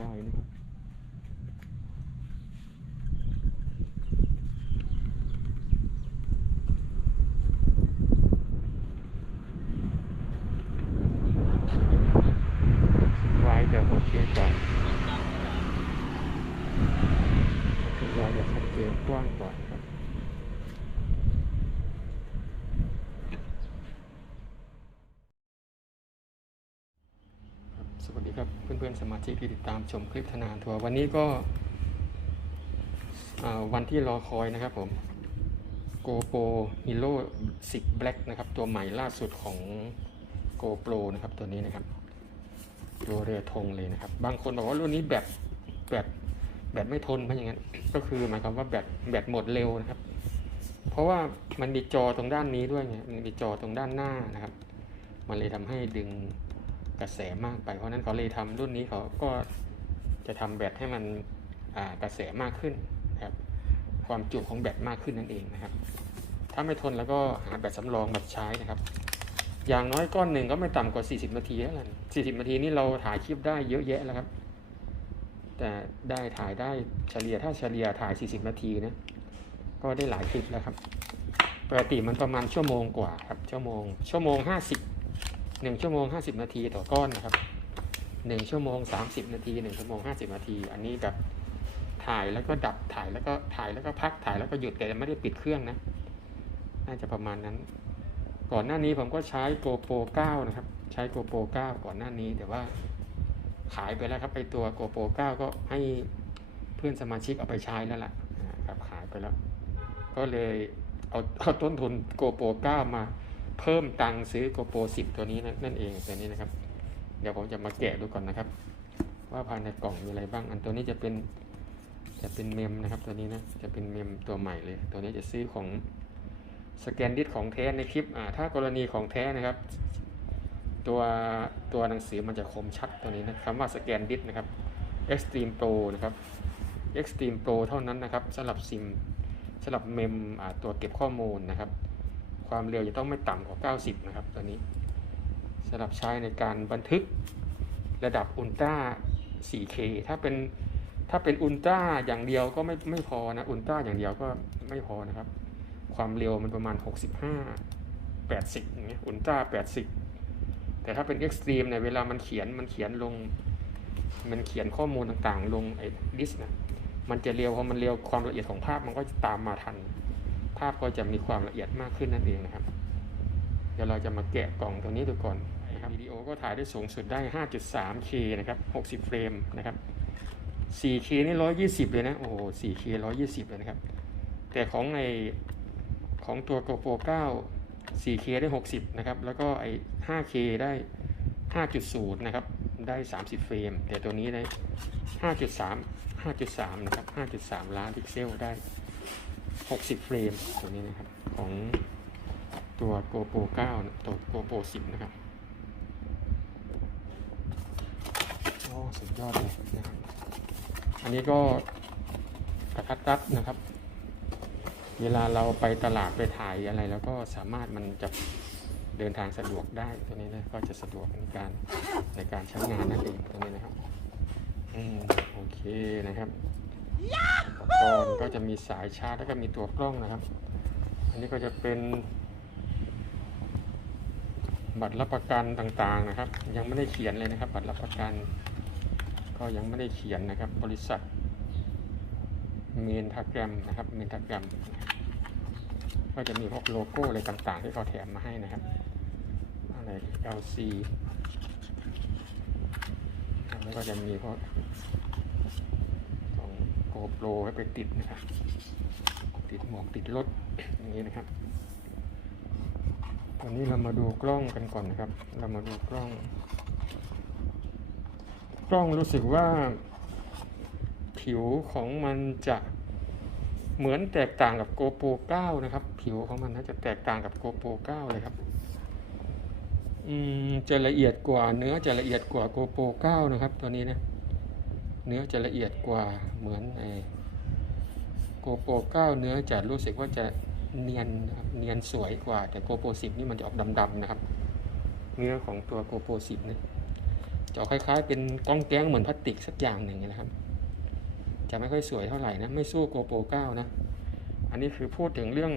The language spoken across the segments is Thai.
วายนะครับวายจะโอเคกว่าวายจะชัดเจนกว้างกว่าครับ ครับสวัสดี ครับเพื่อนๆสมาชิกที่ติดตามชมคลิปธนาทัวร์วันนี้ก็วันที่รอคอยนะครับผม GoPro Hero 10 Black นะครับ ตัวใหม่ล่าสุดของ GoPro นะครับตัวนี้นะครับ ตัวเรือธงเลยนะครับ บางคนบอกว่ารุ่นนี้แบตแบตแบตไม่ทนเพราะอย่างนั้นก็คือหมายความว่าแบตแบตหมดเร็วนะครับ เพราะว่ามันมีจอตรงด้านนี้ด้วยไงมันมีจอตรงด้านหน้านะครับ มันเลยทำให้ดึง กระแสมากไปเพราะนั้นเขาเลยทำรุ่นนี้เขาก็จะทำแบตให้มันกระแสมากขึ้นนะครับความจุของแบตมากขึ้นนั่นเองนะครับ ถ้าไม่ทนแล้วก็หาแบตสำรองมาใช้นะครับ อย่างน้อยก้อนหนึ่งก็ไม่ต่ำกว่า 40 นาทีแล้วกัน40 นาทีนี่เราถ่ายคลิปได้เยอะแยะแล้วครับ แต่ได้ถ่ายได้เฉลี่ยถ้าเฉลี่ยถ่าย 40 นาทีนะ ก็ได้หลายคลิปแล้วครับ ปกติมันประมาณชั่วโมงกว่าครับ ชั่วโมง ชั่วโมง 50 หนึ่งชั่วโมงห้าสิบนาทีต่อก้อนนะครับหนึ่งชั่วโมงสามสิบนาทีหนึ่งชั่วโมงห้าสิบนาที อันนี้แบบถ่ายแล้วก็ดับถ่ายแล้วก็ถ่ายแล้วก็พักถ่ายแล้วก็หยุดแต่ไม่ได้ปิดเครื่องนะ น่าจะประมาณนั้น ก่อนหน้านี้ผมก็ใช้ GoPro 9 นะครับ ใช้ GoPro 9 ก่อนหน้านี้แต่ว่าขายไปแล้วครับไอตัว GoPro 9 ก็ให้เพื่อนสมาชิกเอาไปใช้แล้วล่ะนะครับขายไปแล้ว ก็เลยเอาเอาต้นทุน GoPro 9 มา เพิ่มตังซื้อ GoPro 10 ตัวนี้นั่นเองตัวนี้นะครับ เดี๋ยวผมจะมาแกะดูก่อนนะครับ ว่าภายในกล่องมีอะไรบ้าง อันตัวนี้จะเป็นจะเป็นเมมนะครับตัวนี้นะจะเป็นเมมตัวใหม่เลย ตัวนี้จะซื้อของสแกนดิสของแท้ในคลิปอ่าถ้ากรณีของแท้นะครับ ตัวตัวหนังสือมันจะคมชัดตัวนี้นะคำว่าสแกนดิสนะครับ Extreme Pro นะครับ Extreme Pro เท่านั้นนะครับสำหรับซิมสำหรับเมมอ่าตัวเก็บข้อมูลนะครับ ความเร็วจะต้องไม่ต่ำกว่า 90 นะครับตัวนี้สำหรับใช้ในการบันทึกระดับอุลตร้า 4K ถ้าเป็นถ้าเป็นอุลตร้าอย่างเดียวก็ไม่ไม่พอนะอุลตร้าอย่างเดียวก็ไม่พอนะครับ ความเร็วมันประมาณ 65 80อย่างเงี้ยอุลตร้า80 แต่ถ้าเป็นเอ็กซ์ตรีมเนี่ยเวลามันเขียนมันเขียนลง มันเขียนข้อมูลต่างๆ ลงไอ้ดิสนะมันจะเร็วพอมันเร็วความละเอียดของภาพมันก็จะตามมาทัน ภาพก็จะมีความละเอียดมากขึ้นนั่นเองนะครับ เดี๋ยวเราจะมาแกะกล่องตัวนี้ดูก่อนนะครับวิดีโอก็ถ่ายได้สูงสุดได้ 5.3K นะครับ 60 เฟรมนะครับ 4K นี่ 120 เลยนะ โอ้โห 4K 120 เลยนะครับ แต่ของไอของตัว GoPro 9 4K ได้ 60 นะครับ แล้วก็ไอ้ 5K ได้ 5.0 นะครับ ได้ 30 เฟรม แต่ตัวนี้ได้ 5.3 5.3 นะครับ 5.3 ล้านพิกเซลได้ 60 เฟรมตัวนี้นะครับ ของตัว GoPro 9 ตัว GoPro 10 นะครับ โอ้ สุดยอดเลยนะครับ อันนี้ก็กระทัดรัดนะครับ เวลาเราไปตลาดไปถ่ายอะไร แล้วก็สามารถมันจะเดินทางสะดวกได้ตัวนี้นะก็จะสะดวกในการในการใช้งานนั่นเองตัวนี้นะครับ อืม โอเคนะครับ กรณ์ก็จะมีสายชาร์จแล้วก็มีตัวกล้องนะครับ อันนี้ก็จะเป็นบัตรรับประกันต่างๆนะครับ ยังไม่ได้เขียนเลยนะครับ บัตรรับประกัน ก็ยังไม่ได้เขียนนะครับ บริษัทเมนทาแกรมนะครับเมนทาแกรมก็จะมีพวกโลโก้อะไรต่างๆ ที่เขาแถมมาให้นะครับอะไร LC แล้วก็จะมีพวก ของ GoPro ให้ไปติดนะครับ ติดหมวกติดรถอย่างนี้นะครับตอนนี้เรามาดูกล้องกันก่อนนะครับ เรามาดูกล้อง กล้องรู้สึกว่า ผิวของมันจะเหมือนแตกต่างกับ GoPro 9นะครับ ผิวของมันน่าจะแตกต่างกับ GoPro 9เลยครับอืมจะละเอียดกว่าเนื้อจะละเอียดกว่า GoPro 9นะครับ ตัวนี้นะ เนื้อจะละเอียดกว่าเหมือนไอ้ GoPro 9เนื้อจะรู้สึกว่าจะเนียนเนียนสวยกว่า แต่ GoPro 10นี่มันจะออกดำๆนะครับ เนื้อของตัว GoPro 10เนี่ยจะคล้ายๆ เป็นกล้องแก้งเหมือนพลาสติกสักอย่างหนึ่งนะครับ จะไม่ค่อยสวยเท่าไหร่นะ ไม่สู้โกโปร9นะ อันนี้คือพูดถึงเรื่อง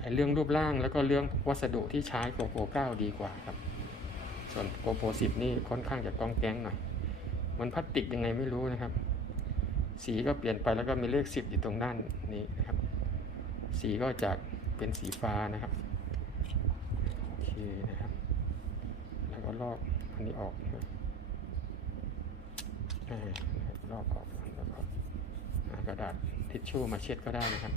ไอ้เรื่องรูปร่างแล้วก็เรื่องวัสดุที่ใช้โกโปร9ดีกว่าครับ ส่วนโกโปร10นี่ค่อนข้างจะกล้องแก้งหน่อย มันพลาสติกยังไงไม่รู้นะครับ สีก็เปลี่ยนไปแล้วก็มีเลข10อยู่ตรงด้านนี้นะครับ สีก็จากเป็นสีฟ้านะครับโอเคนะครับ แล้วก็ลอกอันนี้ออกนะครับลอกออกแล้วก็กระดาษทิชชู่มาเช็ดก็ได้นะครับ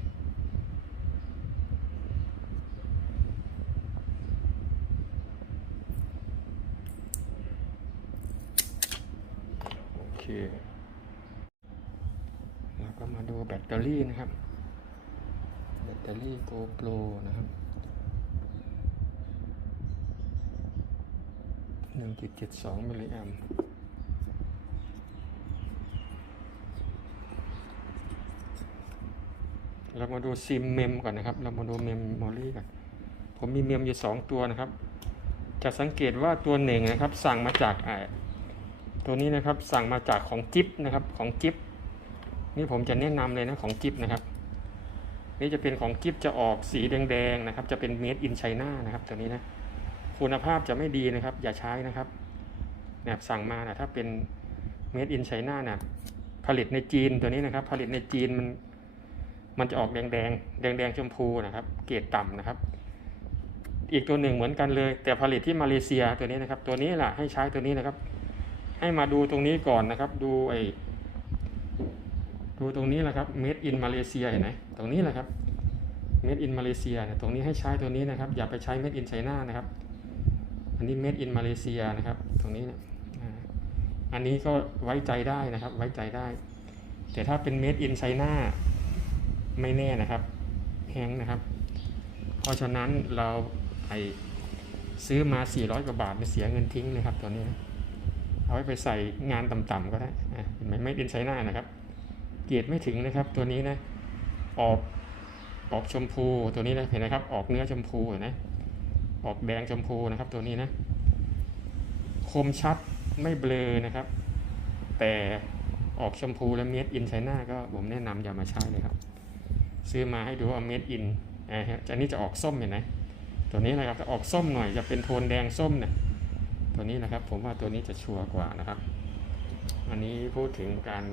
โอ เคแล้วก็มาดูแบตเตอรี่นะครับ แบตเตอรี่ GoPro นะครับ1.72มิลลิแอมเรามาดูซิมเมมก่อนนะครับ เรามาดูเมมโมรี่ก่อนผมมีเมมอยู่2ตัวนะครับ จะสังเกตว่าตัวหนึ่งนะครับ สั่งมาจากไอ้ ตัวนี้นะครับสั่งมาจากของจิ๊บนะครับของจิ๊บนี่ผมจะแนะนำเลยนะของจิ๊บนะครับ นี่จะเป็นของจิ๊บจะออกสีแดงๆนะครับ จะเป็นเมดอินไชน่านะครับตัวนี้นะคุณภาพจะไม่ดีนะครับ อย่าใช้นะครับเนี่ยสั่งมานะถ้าเป็นเมดอินไชน่านะผลิตในจีนตัวนี้นะครับ ผลิตในจีนมันมันจะออกแดงแดงแดงแดงๆชมพูนะครับ เกรดต่ำนะครับ อีกตัวหนึ่งเหมือนกันเลย แต่ผลิตที่มาเลเซียตัวนี้นะครับ ตัวนี้แหละให้ใช้ตัวนี้นะครับ ให้มาดูตรงนี้ก่อนนะครับ ดูไอ้ดูตรงนี้แหละครับ made in มาเลเซียเห็นไหมตรงนี้แหละครับ made in มาเลเซียเนี่ยตรงนี้ให้ใช้ตัวนี้นะครับ อย่าไปใช้ made in ไชน่านะครับ อันนี้ made in มาเลเซียนะครับ ตรงนี้เนี่ยอันนี้ก็ไว้ใจได้นะครับ ไว้ใจได้ แต่ถ้าเป็น made in ไชน่าไม่แน่นะครับแพงนะครับ เพราะฉะนั้นเราไอซื้อมา 400 กว่าบาทไม่เสียเงินทิ้งนะครับตัวนี้นะ เอาไว้ไปใส่งานต่ำๆก็ได้เห็นไหมไม่ดินใช้หน้านะครับ เกียรไม่ถึงนะครับ ตัวนี้นะออกออกชมพูตัวนี้นะเห็นนะครับ ออกเนื้อชมพูนไหมออกแดงชมพูนะครับ ตัวนี้นะ คมชัดไม่เบลอนะครับ แต่ออกชมพูและเม็ดอินไชน่าก็ผมแนะนำอย่ามาใช้เลยครับ ซื้อมาให้ดูว่าเม็ดอินอ่าฮะอันนี้จะออกส้มเห็นไหมตัวนี้นะครับจะออกส้มหน่อยจะเป็นโทนแดงส้มเนี่ย ตัวนี้นะครับ ผมว่าตัวนี้จะชัวร์กว่านะครับ อันนี้พูดถึงการ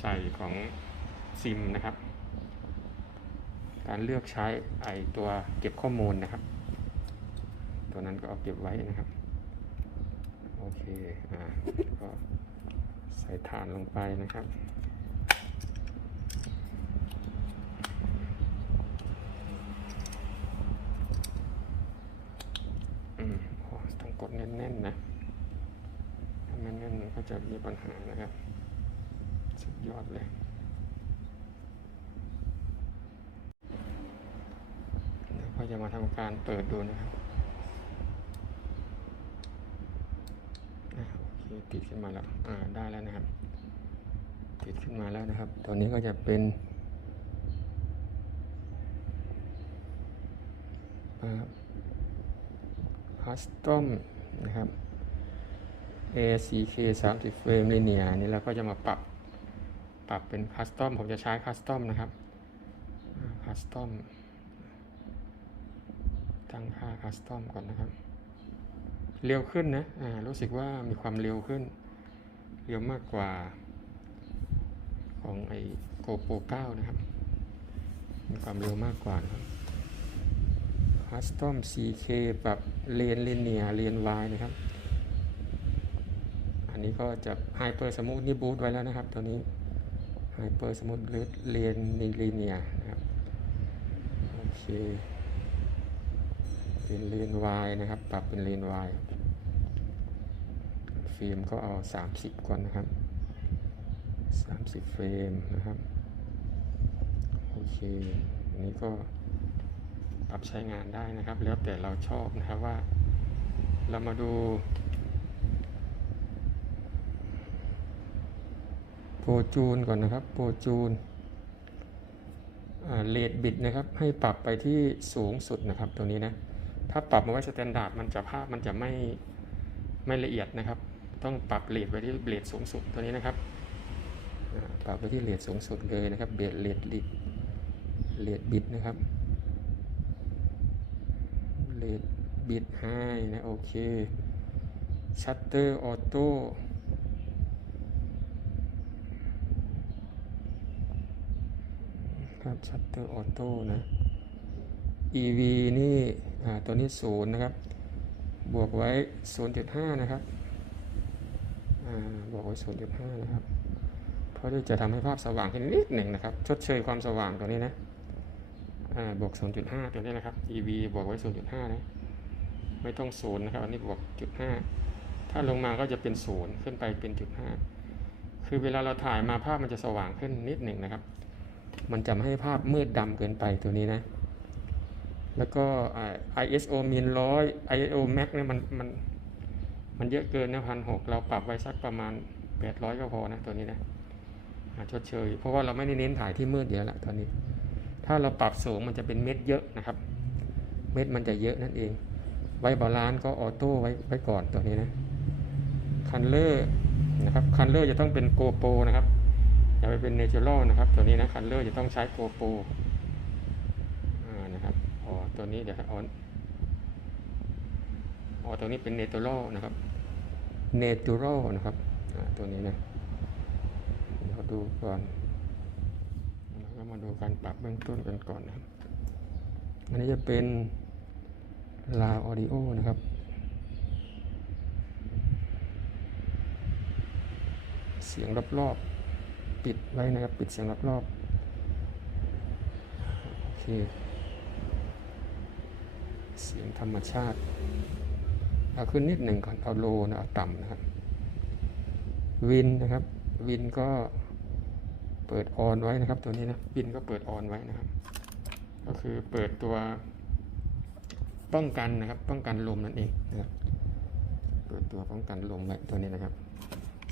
ใส่ของซิมนะครับ การเลือกใช้ไอตัวเก็บข้อมูลนะครับ ตัวนั้นก็เอาเก็บไว้นะครับ โอเค อ่าก็ใส่ฐานลงไปนะครับ อืมโอ้ต้องกดแน่นๆนะ ถ้าไม่แน่นมันก็ จะมีปัญหานะครับ สุดยอดเลย เดี๋ยวก็จะมาทำการเปิดดูนะครับอะโอเคติดขึ้นมาแล้วอ่าได้แล้วนะครับ ติดขึ้นมาแล้วนะครับตัวนี้ก็จะเป็นคัสตอมนะครับ ACK 30เฟรม linear นี่เราก็จะมาปรับปรับเป็นคัสตอมผมจะใช้คัสตอมนะครับคัสตอมตั้งค่าคัสตอมก่อนนะครับ เร็วขึ้นนะอ่ารู้สึกว่ามีความเร็วขึ้น เร็วมากกว่าของไอ้ GoPro 9นะครับ มีความเร็วมากกว่านะครับ Custom CK ปรับเลนเลนเนียเลน Y นะครับ นี้ก็จะ Hyper Smooth นี่บูตไว้แล้วนะครับ ตัวนี้ Hyper Smooth เลนลีเนียนะครับ โอเคเป็นเลน Y นะครับ ปรับเป็นเลน Y ฟิล์มก็เอา 30 ก่อนนะครับ 30 เฟรมนะครับ โอเคอันนี้ก็ปรับใช้งานได้นะครับ แล้วแต่เราชอบนะครับว่า เรามาดู โปรจูนก่อนนะครับโปรจูนเลดบิดนะครับให้ปรับไปที่สูงสุดนะครับตัวนี้นะถ้าปรับมาไว้สแตนดาร์ดมันจะภาพมันจะไม่ไม่ละเอียดนะครับ ต้องปรับเลทไว้ที่เลทสูงสุดตัวนี้นะครับปรับไปที่เลทสูงสุดเลยนะครับเบสเลทลิดเลทบิดนะครับเลทบิดไฮนะโอเคชัตเตอร์ออโต้ ครับชัตเตอร์ออโต้นะ EV นี่ตัวนี้ศูนย์นะครับ บวกไว้ 0.5 นะครับบวกไว้ 0.5 นะครับ เพราะที่จะทำให้ภาพสว่างขึ้นนิดหนึ่งนะครับ ชดเชยความสว่างตัวนี้นะอ่าบวก 0.5 ตัวนี้นะครับ EV บวกไว้ 0.5 นะ ไม่ต้องศูนย์นะครับ อันนี้บวกจุด5ถ้าลงมาก็จะเป็นศูนย์ขึ้นไปเป็นจุด5คือเวลาเราถ่ายมาภาพมันจะสว่างขึ้นนิดหนึ่งนะครับ มันจะไม่ให้ภาพมืดดำเกินไปตัวนี้นะ แล้วก็ ISO มีนร้อย ISO max เนี่ยมันมันมันเยอะเกินนะพันหกเราปรับไว้สักประมาณ 800 ก็พอนะตัวนี้นะชดเชย เพราะว่าเราไม่ได้เน้นถ่ายที่มืดเยอะละตอนนี้ ถ้าเราปรับสูงมันจะเป็นเม็ดเยอะนะครับ เม็ดมันจะเยอะนั่นเอง ไว้บาลานซ์ก็ออโต้ไว้ไว้ก่อนตัวนี้นะคันเลอร์นะครับคันเลอร์จะต้องเป็นโกโปรนะครับ อย่าไปเป็นเนเจอรัลนะครับ ตัวนี้นะคันเลอร์จะต้องใช้โกโปรนะครับอ๋อตัวนี้เดี๋ยวอ๋ออ๋อตัวนี้เป็นเนเจอรัลนะครับเนเจอรัลนะครับตัวนี้นะเดี๋ยวดูก่อนแล้วก็มาดูการปรับเบื้องต้นกันก่อนนะครับ อันนี้จะเป็นลาออดิโอนะครับเสียงรอบๆ ปิดไว้นะครับ ปิดเสียงรอบๆโอเคเสียงธรรมชาติเอาขึ้นนิดหนึ่งก่อนเอาโลนะเอาต่ำนะครับ วินนะครับ วินก็เปิดออนไว้นะครับ ตัวนี้นะวินก็เปิดออนไว้นะครับ ก็คือเปิดตัวป้องกันนะครับ ป้องกันลมนั่นเองนะครับเปิดตัวป้องกันลมไว้ตัวนี้นะครับ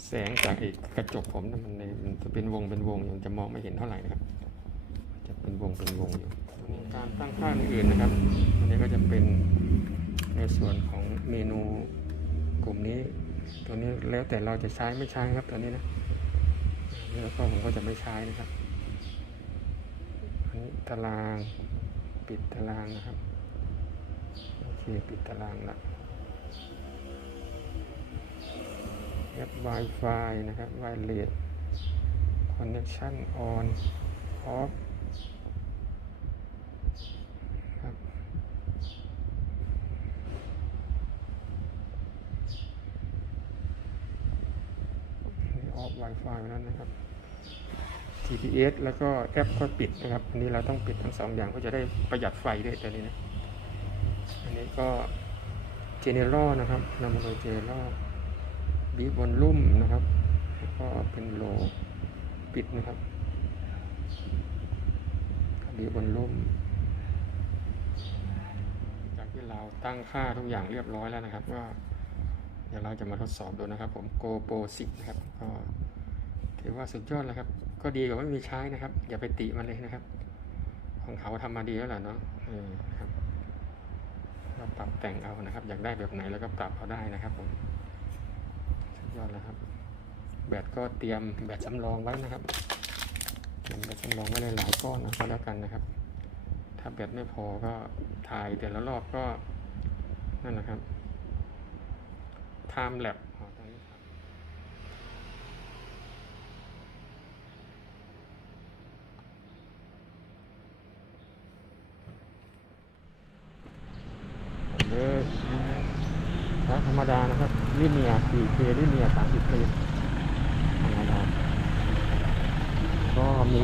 แสงจากไอ้กระจกผมนะมันในมันจะเป็นวงเป็นวงอยู่จะมองไม่เห็นเท่าไหร่นะครับ จะเป็นวงเป็นวงอยู่การตั้งค่าอื่นๆนะครับอันนี้ก็จะเป็นในส่วนของเมนูกลุ่มนี้ ตัวนี้แล้วแต่เราจะใช้ไม่ใช้ครับตัวนี้นะแล้วก็ผมก็จะไม่ใช้นะครับอันนี้ตารางปิดตารางนะครับโอเคปิดตารางละ แอป Wi-Fi นะครับ Wireless Connection on off ครับนี่ off Wi-Fi ไว้แล้วนะครับ GPS แล้วก็แอปก็ปิดนะครับ อันนี้เราต้องปิดทั้งสองอย่างเพื่อจะได้ประหยัดไฟด้วยตัวนี้นะ อันนี้ก็ General นะครับนำมาโดย General บีบนลุ่มนะครับแล้วก็เป็นโลปิดนะครับบีบนลุ่มจากที่เราตั้งค่าทุกอย่างเรียบร้อยแล้วนะครับ ก็เดี๋ยวเราจะมาทดสอบดูนะครับ ผม GoPro 10ครับก็ถือว่าสุดยอดแล้วครับ ก็ดีกว่าไม่มีใช้นะครับ อย่าไปติมันเลยนะครับ ของเขาทำมาดีแล้วแหละเนาะเออครับเราปรับแต่งเอานะครับ อยากได้แบบไหนแล้วก็ปรับเอาได้นะครับผม ยอดแล้วครับ แบตก็เตรียมแบตสำรองไว้นะครับเตรียมแบตสำรองไว้หลายก้อนนะก็แล้วกันนะครับ ถ้าแบตไม่พอก็ถ่ายแต่ละรอบก็นั่นนะครับไทม์แลปงนี้ครับเลยนะธรรมดานะครับ ลิเนีย 4K ลิเนีย 30K ธรรมดาก็มี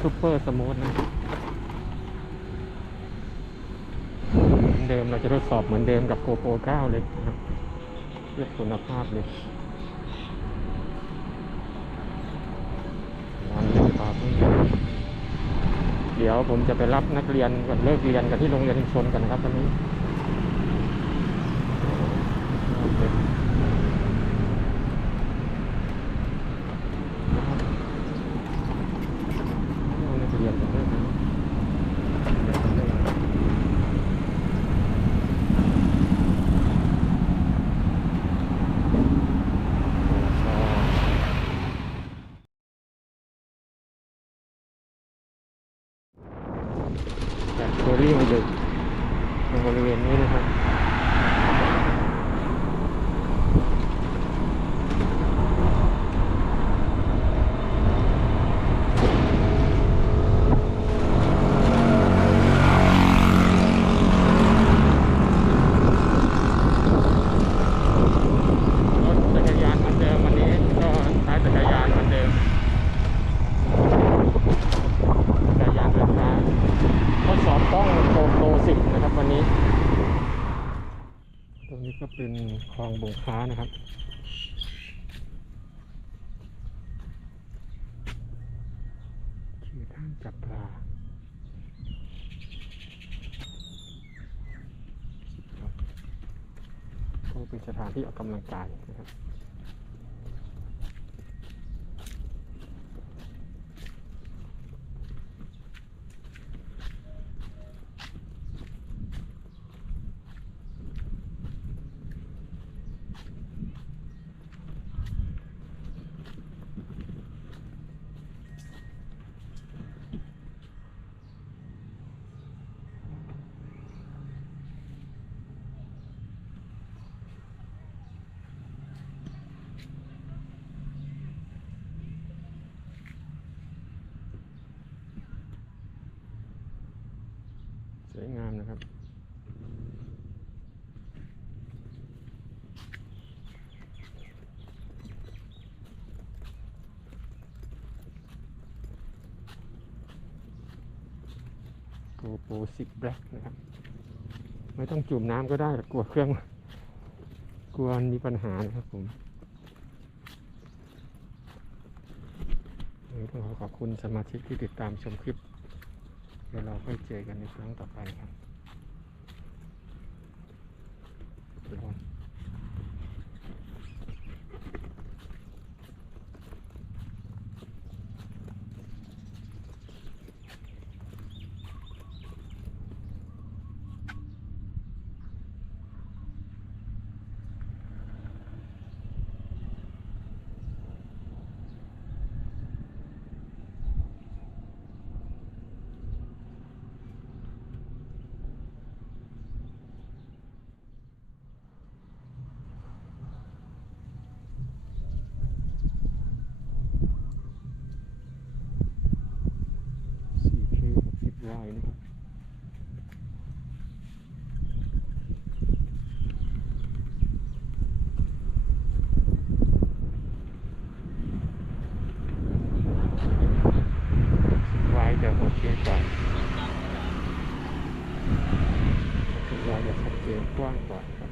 ซูเปอร์สมูทนะเหมือนเดิมเราจะทดสอบเหมือนเดิมกับ GoPro 9เลยนะครับเรื่องคุณภาพเลยนอนเล่นต่อเพื่อนเดี๋ยวผมจะไปรับนักเรียนก่อนเลิกเรียนกันที่โรงเรียนชนกันนะครับตอนนี้ โอเคนักเรียนกันเลิกนะเรียนกันเลิกนะ เป็นคลองบงค้านะครับ ท่างจับปลาก็เป็นสถานที่ออกกำลังกายนะครับ วยงามนะครับ โกโปสิบแบล็กนะครับ ไม่ต้องจุ่มน้ำก็ได้กลัวเครื่อง กลัวมีปัญหานะครับผมต้องขอขอบคุณสมาชิกที่ติดตามชมคลิป เดี๋ยวเราค่อยเจอกันในครั้งต่อไปครับร้อนสี่เคหกสิบ วายนะครับวายจะโอเคกว่าวายจะชัดเจนกว้างกว่าครับ